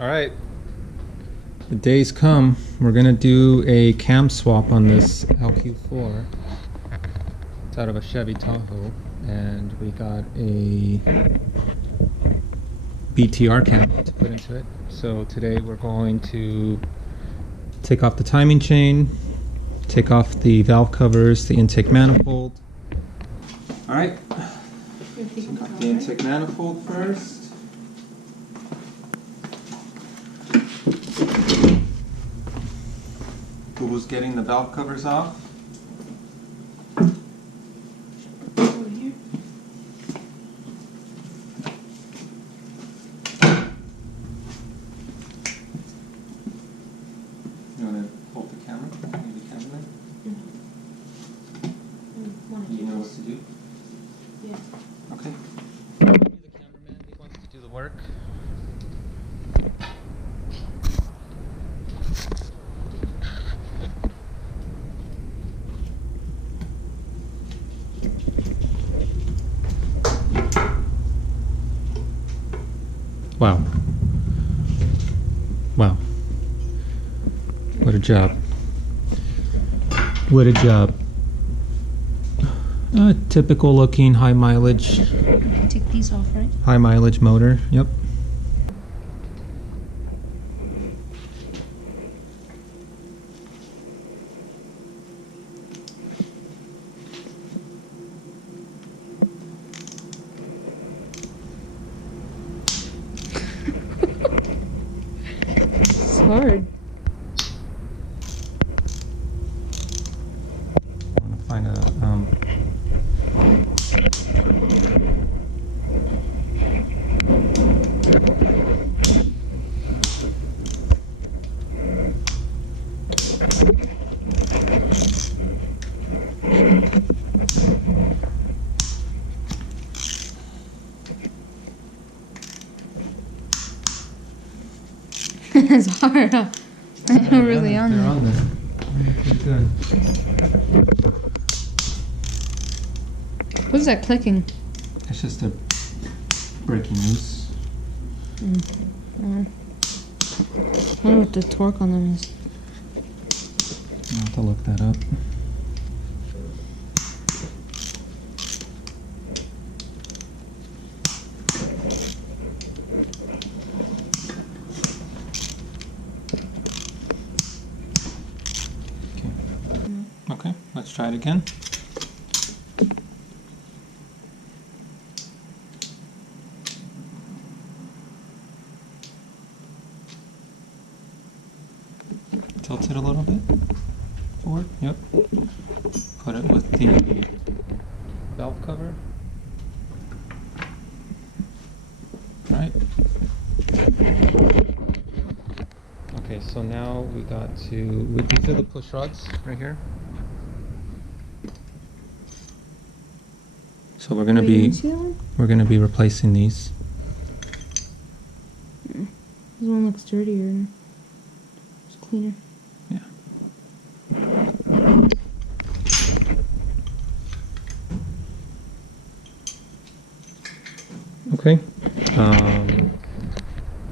All right, the day's come. We're gonna do a cam swap on this LQ4. It's out of a Chevy Tahoe, and we got a BTR cam to put into it. So today we're going to take off the timing chain, take off the valve covers, the intake manifold. All right, take off the intake manifold first. Who's getting the valve covers off? Over here. You want to hold the camera? Maybe the cameraman? You know what to do? Yeah. Okay. Maybe the cameraman, he wants to do the work. Wow. Wow. What a job. What a job. Typical looking high mileage. Take these off, right? High mileage motor. Yep. It's hard. I want to find a It's hard. Huh? They're really on they're there. on there. They're pretty good. What's that clicking? It's just a breaking loose. I wonder what the torque on them is. I'll have to look that up. Okay, let's try it again. Tilt it a little bit forward. Yep. Put it with the valve cover. Right. Okay, so now we got to. These are the push rods right here. So we're gonna be replacing these. This one looks dirtier. It's cleaner. Yeah. Okay.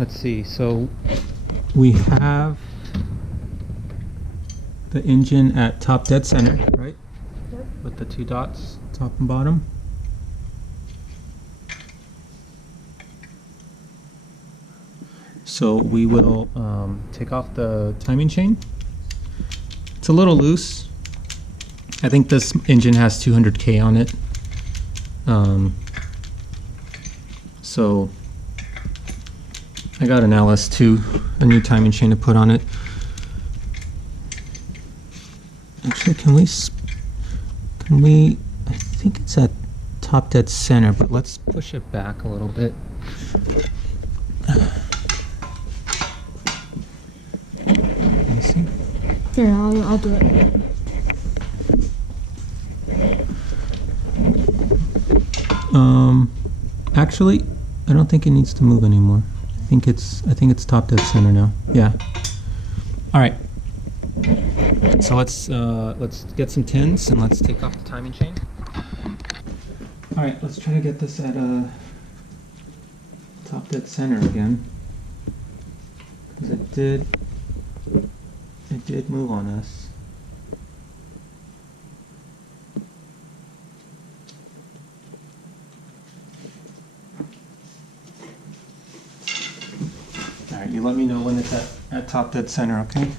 Let's see. So we have the engine at top dead center, right? Yep. With the two dots, top and bottom. So we will take off the timing chain. It's a little loose. I think this engine has 200K on it. So I got an LS2, a new timing chain to put on it. Actually, can we, I think it's at top dead center, but let's push it back a little bit. Let me see. Here, I'll do it. Actually, I don't think it needs to move anymore. I think it's top dead center now. Yeah. All right. So let's get some tins and let's take off the timing chain. All right, let's try to get this at top dead center again. did move on us. All right, you let me know when it's at top dead center, okay?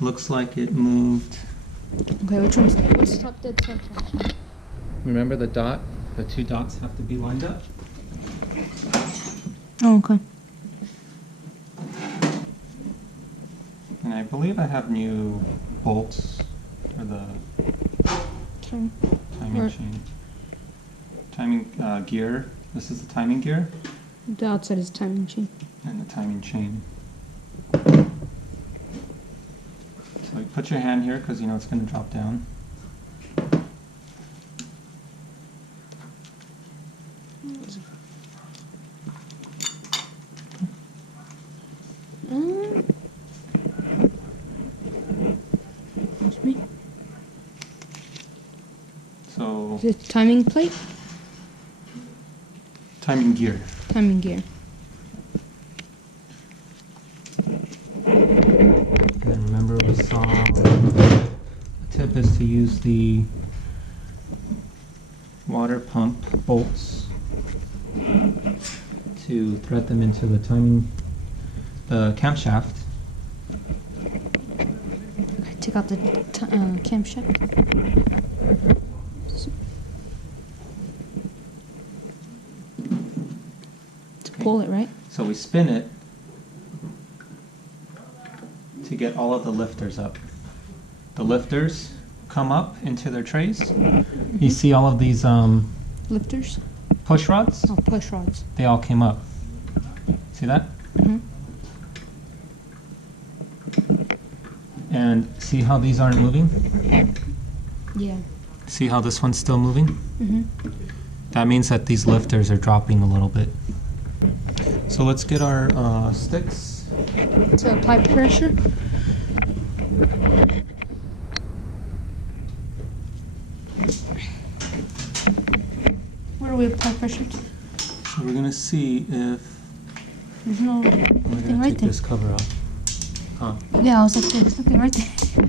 Looks like it moved. Okay, what's top dead center? Remember the dot? The two dots have to be lined up. Oh, okay. And I believe I have new bolts for the Okay. timing chain. Timing gear. This is the timing gear The outside is timing chain. and the timing chain. So you put your hand here because you know it's going to drop down. Excuse me. So Is it timing plate? timing gear. Timing gear. And remember we saw the tip is to use the water pump bolts to thread them into the camshaft. Okay, take out the camshaft. To pull it, right? So we spin it to get all of the lifters up. The lifters come up into their trays. You see all of these Lifters? push rods? Oh, push rods. They all came up. See that? Mm-hmm. And see how these aren't moving? Yeah. See how this one's still moving? Mm-hmm. That means that these lifters are dropping a little bit. So let's get our sticks. To apply pressure? Where do we apply pressure to? So we're gonna see if There's no we're thing gonna right take there. this cover off. Huh? Yeah, I was like, there's nothing right there.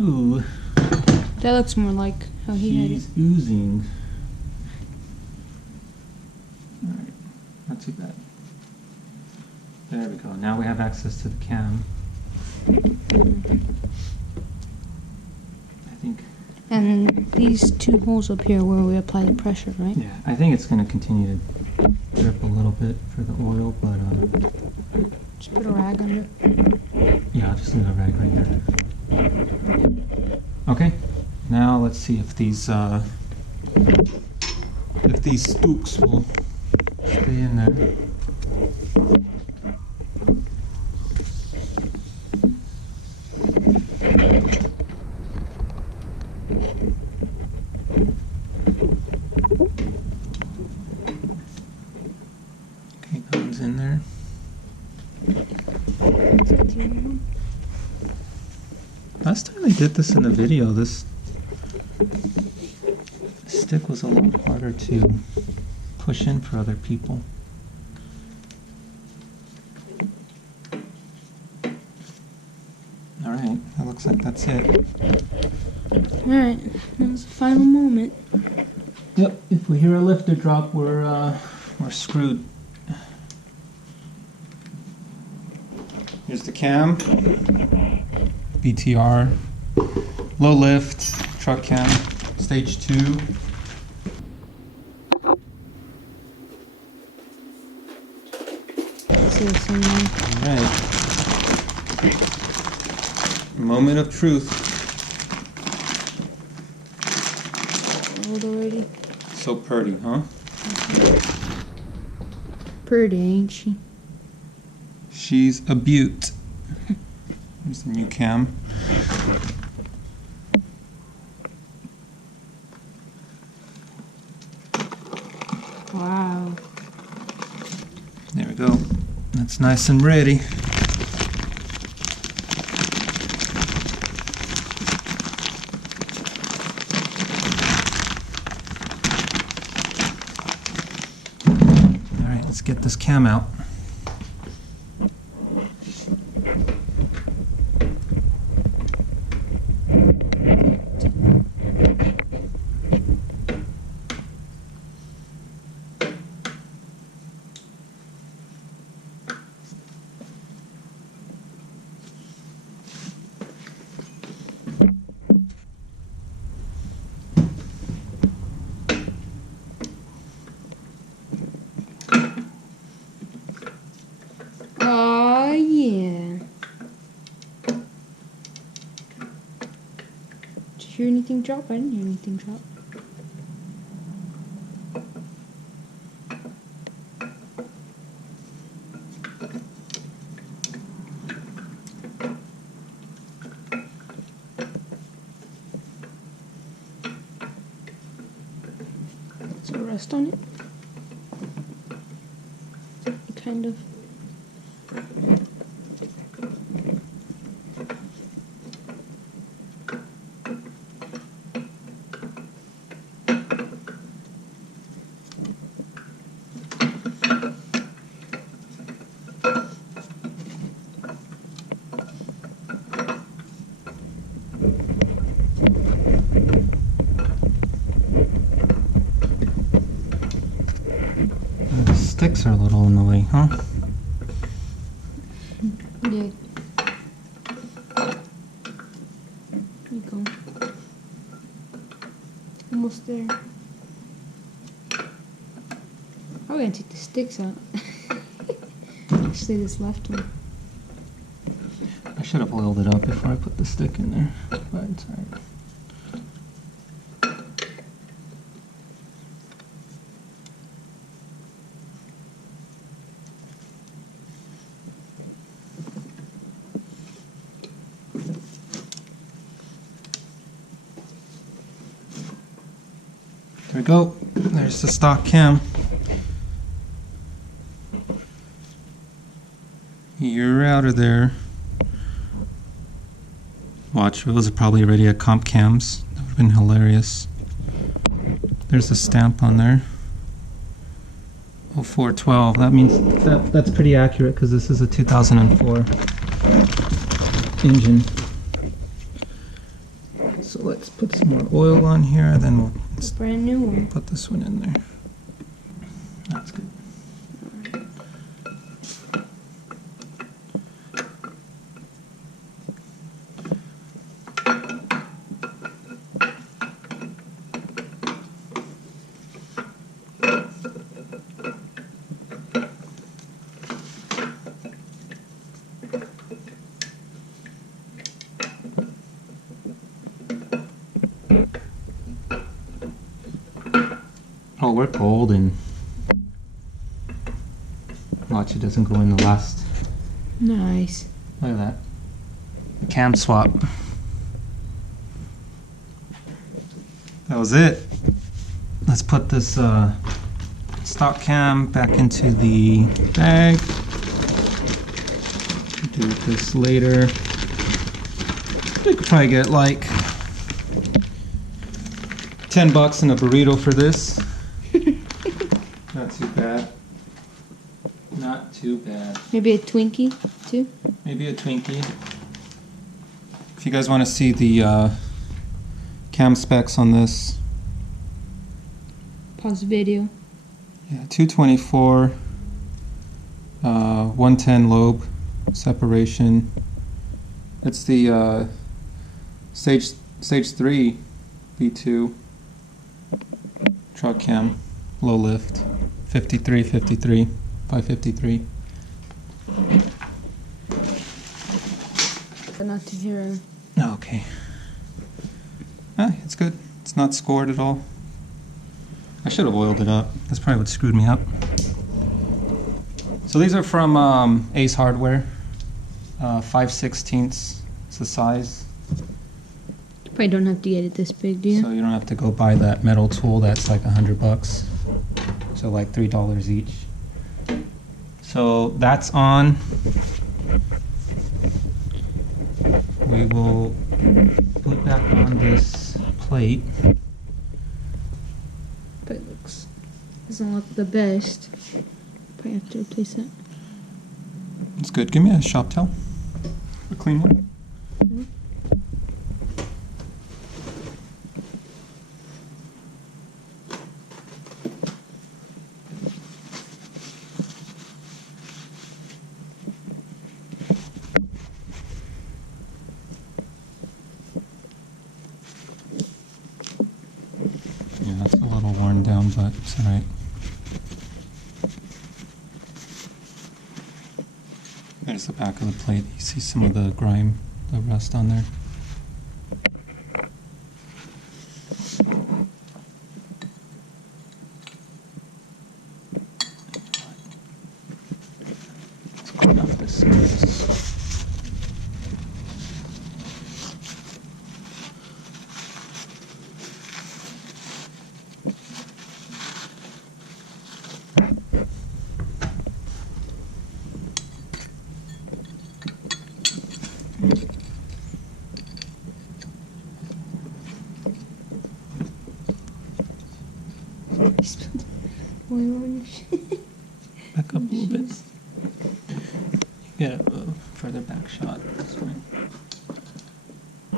Ooh, That looks more like how he had it. he's oozing. Alright, not too bad. There we go. Now we have access to the cam. I think, And these two holes up here where we apply the pressure, right? yeah, I think it's going to continue to drip a little bit for the oil, but Just put a rag under. yeah, I'll just leave a rag right here. Okay, now let's see if these spooks will stay in there. Last time I did this in a video, this stick was a little harder to push in for other people. Alright, that looks like that's it. Alright, that was the final moment. Yep, if we hear a lifter drop, we're screwed. Here's the cam. BTR. Low lift. Truck cam. Stage 2. Alright. Moment of truth. Old already. So pretty, huh? Pretty, ain't she? She's a beaut. Here's the new cam. Wow. There we go. That's nice and ready. Alright, let's get this cam out. Oh yeah. Did you hear anything drop? I didn't hear anything drop. Is there rust on it? Kind of. The sticks are a little in the way, huh? Yeah. There you go. Almost there. I'm gonna take the sticks out. Actually, this left one. I should have oiled it up before I put the stick in there, but it's alright. There we go. There's the stock cam. You're out of there. Watch, those are probably already at comp cams. That would have been hilarious. There's a stamp on there. 0412. That means that's pretty accurate because this is a 2004 engine. So let's put some more oil on here, then we'll Brand new one. put this one in there. That's good. Oh, we're golden. Watch, it doesn't go in the last. Nice. Look at that. Cam swap. That was it. Let's put this stock cam back into the bag. do with this later. We could probably get like $10 in a burrito for this. Not too bad. Not too bad. Maybe a Twinkie too. Maybe a Twinkie. If you guys want to see the cam specs on this, Pause the video. yeah, 224, 110 lobe separation. It's the stage 3 B2 truck cam, low lift, 53 by 53. But not to hear him. Okay. Ah, it's good. It's not scored at all. I should have oiled it up. That's probably what screwed me up. So these are from Ace Hardware. 5/16 is the size. You probably don't have to get it this big, do you? So you don't have to go buy that metal tool that's like $100. So like $3 each. So that's on. We will put back on this plate. But it doesn't look the best. Probably have to replace that. It's good. Give me a shop towel. A clean one. Mhm. Yeah, that's a little worn down, but it's alright. There's the back of the plate. You see some of the grime, the rust on there. Let's clean off this surface. You spilled oil on your shit. Back up a little bit. Get a further back shot. This way. I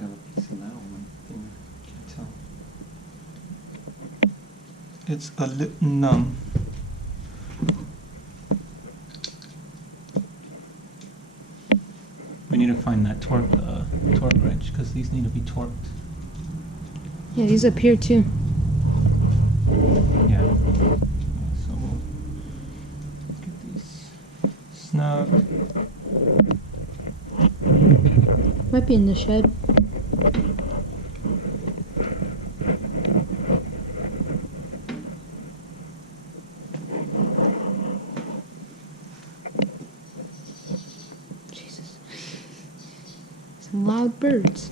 have a piece of metal on my finger. Can't tell. It's a little numb. We need to find that torque wrench because these need to be torqued. Yeah, these up here too. Yeah. So we'll get these snug. Might be in the shed. Jesus. Some loud birds.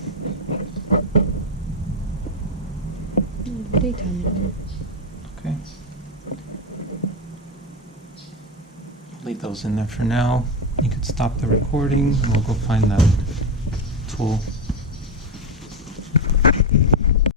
Daytime in there. Okay. Leave those in there for now. You can stop the recording and we'll go find that tool.